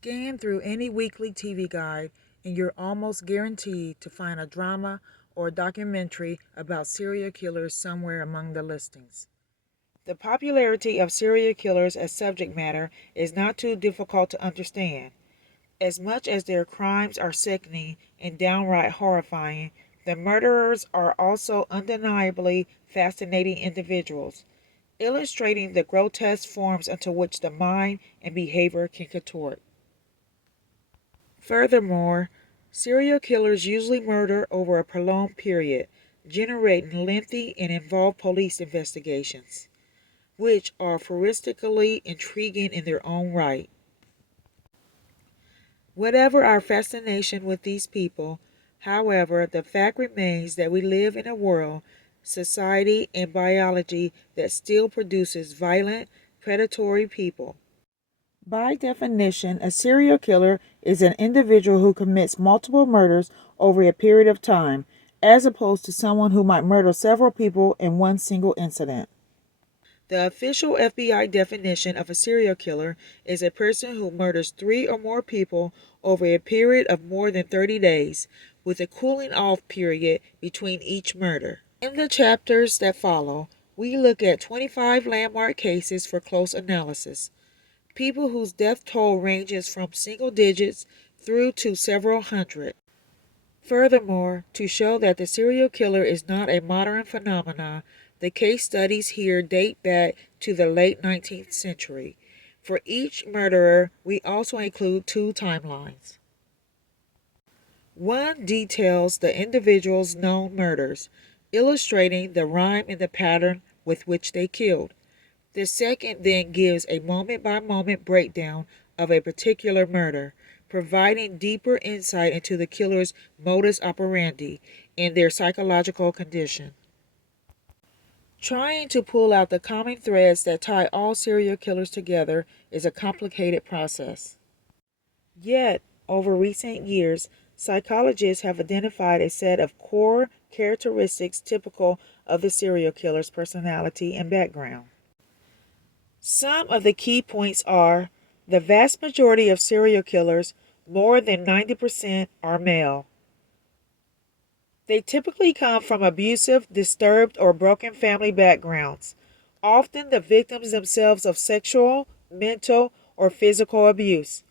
Scan through any weekly TV guide, and you're almost guaranteed to find a drama or a documentary about serial killers somewhere among the listings. The popularity of serial killers as subject matter is not too difficult to understand. As much as their crimes are sickening and downright horrifying, the murderers are also undeniably fascinating individuals, illustrating the grotesque forms into which the mind and behavior can contort. Furthermore, serial killers usually murder over a prolonged period, generating lengthy and involved police investigations, which are forensically intriguing in their own right. Whatever our fascination with these people, however, the fact remains that we live in a world, society, and biology that still produces violent, predatory people. By definition, a serial killer is an individual who commits multiple murders over a period of time, as opposed to someone who might murder several people in one single incident. The official FBI definition of a serial killer is a person who murders three or more people over a period of more than 30 days, with a cooling off period between each murder. In the chapters that follow, we look at 25 landmark cases for close analysis. People whose death toll ranges from single digits through to several hundred. Furthermore, to show that the serial killer is not a modern phenomenon, the case studies here date back to the late 19th century. For each murderer, we also include two timelines. One details the individual's known murders, illustrating the rhyme and the pattern with which they killed. The second then gives a moment-by-moment breakdown of a particular murder, providing deeper insight into the killer's modus operandi and their psychological condition. Trying to pull out the common threads that tie all serial killers together is a complicated process. Yet, over recent years, psychologists have identified a set of core characteristics typical of the serial killer's personality and background. Some of the key points are the vast majority of serial killers, more than 90%, are male. They typically come from abusive, disturbed, or broken family backgrounds, often the victims themselves of sexual, mental, or physical abuse.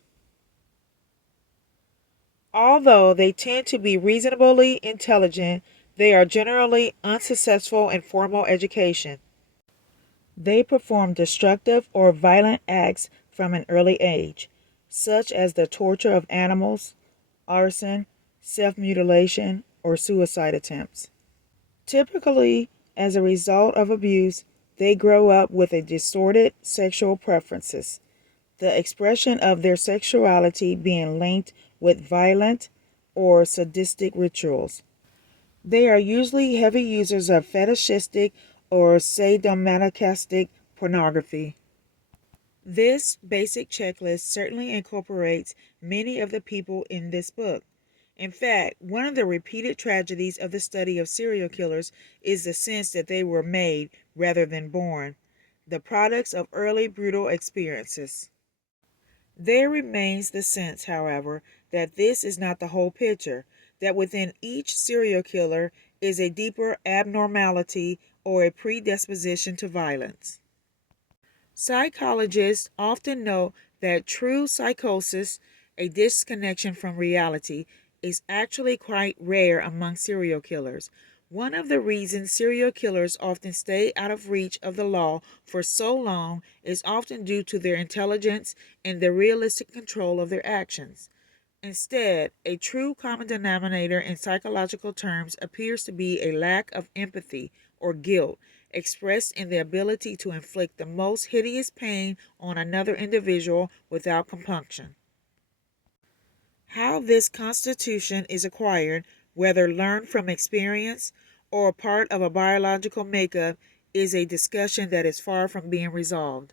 Although they tend to be reasonably intelligent, they are generally unsuccessful in formal education. They perform destructive or violent acts from an early age, such as the torture of animals, arson, self-mutilation, or suicide attempts. Typically, as a result of abuse, they grow up with a distorted sexual preferences, the expression of their sexuality being linked with violent or sadistic rituals. They are usually heavy users of fetishistic or sadomasochistic pornography. This basic checklist certainly incorporates many of the people in this book. In fact, one of the repeated tragedies of the study of serial killers is the sense that they were made rather than born, the products of early brutal experiences. There remains the sense, however, that this is not the whole picture, that within each serial killer is a deeper abnormality or a predisposition to violence. Psychologists often note that true psychosis, a disconnection from reality, is actually quite rare among serial killers. One of the reasons serial killers often stay out of reach of the law for so long is often due to their intelligence and the realistic control of their actions. Instead, a true common denominator in psychological terms appears to be a lack of empathy or guilt, expressed in the ability to inflict the most hideous pain on another individual without compunction. How this constitution is acquired, whether learned from experience or a part of a biological makeup, is a discussion that is far from being resolved.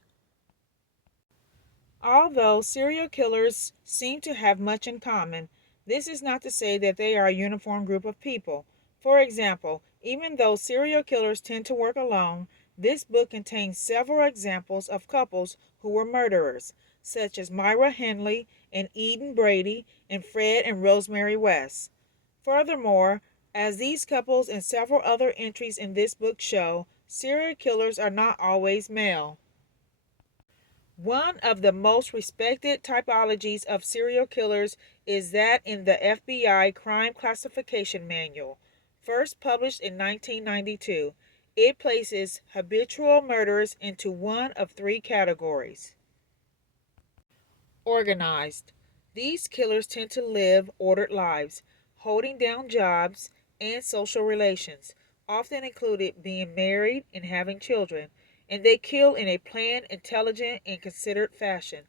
Although serial killers seem to have much in common, this is not to say that they are a uniform group of people. For example, even though serial killers tend to work alone, this book contains several examples of couples who were murderers, such as Myra Hindley and Eden Brady and Fred and Rosemary West. Furthermore, as these couples and several other entries in this book show, serial killers are not always male. One of the most respected typologies of serial killers is that in the FBI Crime Classification Manual, first published in 1992. It places habitual murderers into one of three categories. Organized. These killers tend to live ordered lives, holding down jobs and social relations, often included being married and having children, and they kill in a planned, intelligent, and considered fashion.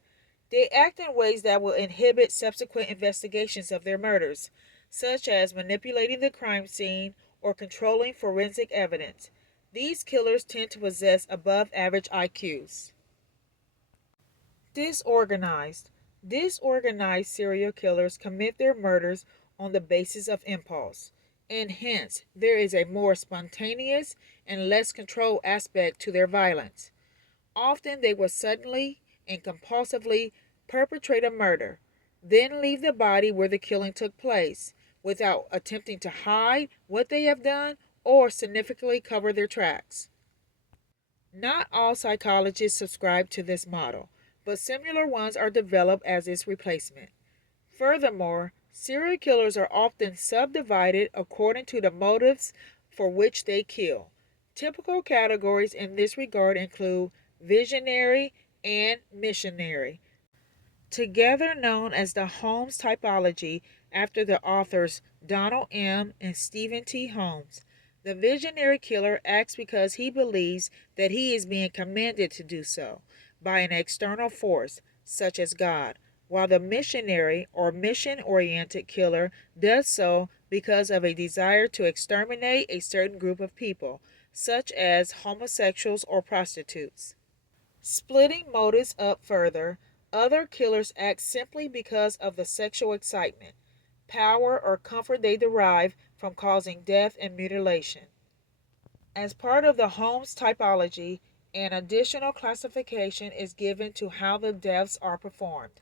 They act in ways that will inhibit subsequent investigations of their murders, such as manipulating the crime scene or controlling forensic evidence. These killers tend to possess above average IQs. Disorganized. Disorganized serial killers commit their murders on the basis of impulse, and hence there is a more spontaneous and less controlled aspect to their violence. Often they will suddenly and compulsively perpetrate a murder, then leave the body where the killing took place, without attempting to hide what they have done or significantly cover their tracks. Not all psychologists subscribe to this model, but similar ones are developed as its replacement. Furthermore, serial killers are often subdivided according to the motives for which they kill. Typical categories in this regard include visionary and missionary, together known as the Holmes typology after the authors Donald M. and Stephen T. Holmes. The visionary killer acts because he believes that he is being commanded to do so by an external force, such as God, while the missionary or mission oriented killer does so because of a desire to exterminate a certain group of people, such as homosexuals or prostitutes. Splitting motives up further, other killers act simply because of the sexual excitement, power, or comfort they derive from causing death and mutilation. As part of the Holmes typology, an additional classification is given to how the deaths are performed.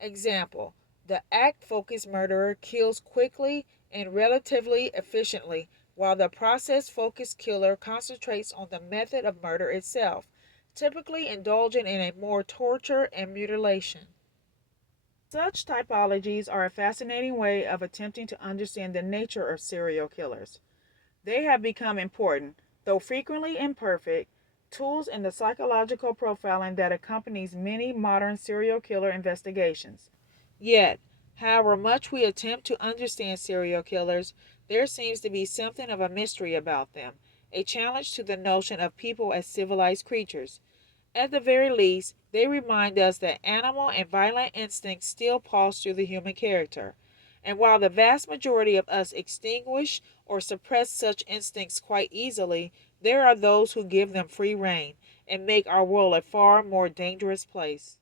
Example: the act focused murderer kills quickly and relatively efficiently, while the process focused killer concentrates on the method of murder itself, typically indulging in a more torture and mutilation. Such typologies are a fascinating way of attempting to understand the nature of serial killers. They have become important, though frequently imperfect, tools in the psychological profiling that accompanies many modern serial killer investigations. Yet, however much we attempt to understand serial killers, there seems to be something of a mystery about them, a challenge to the notion of people as civilized creatures. At the very least, they remind us that animal and violent instincts still pulse through the human character. And while the vast majority of us extinguish or suppress such instincts quite easily, there are those who give them free rein and make our world a far more dangerous place.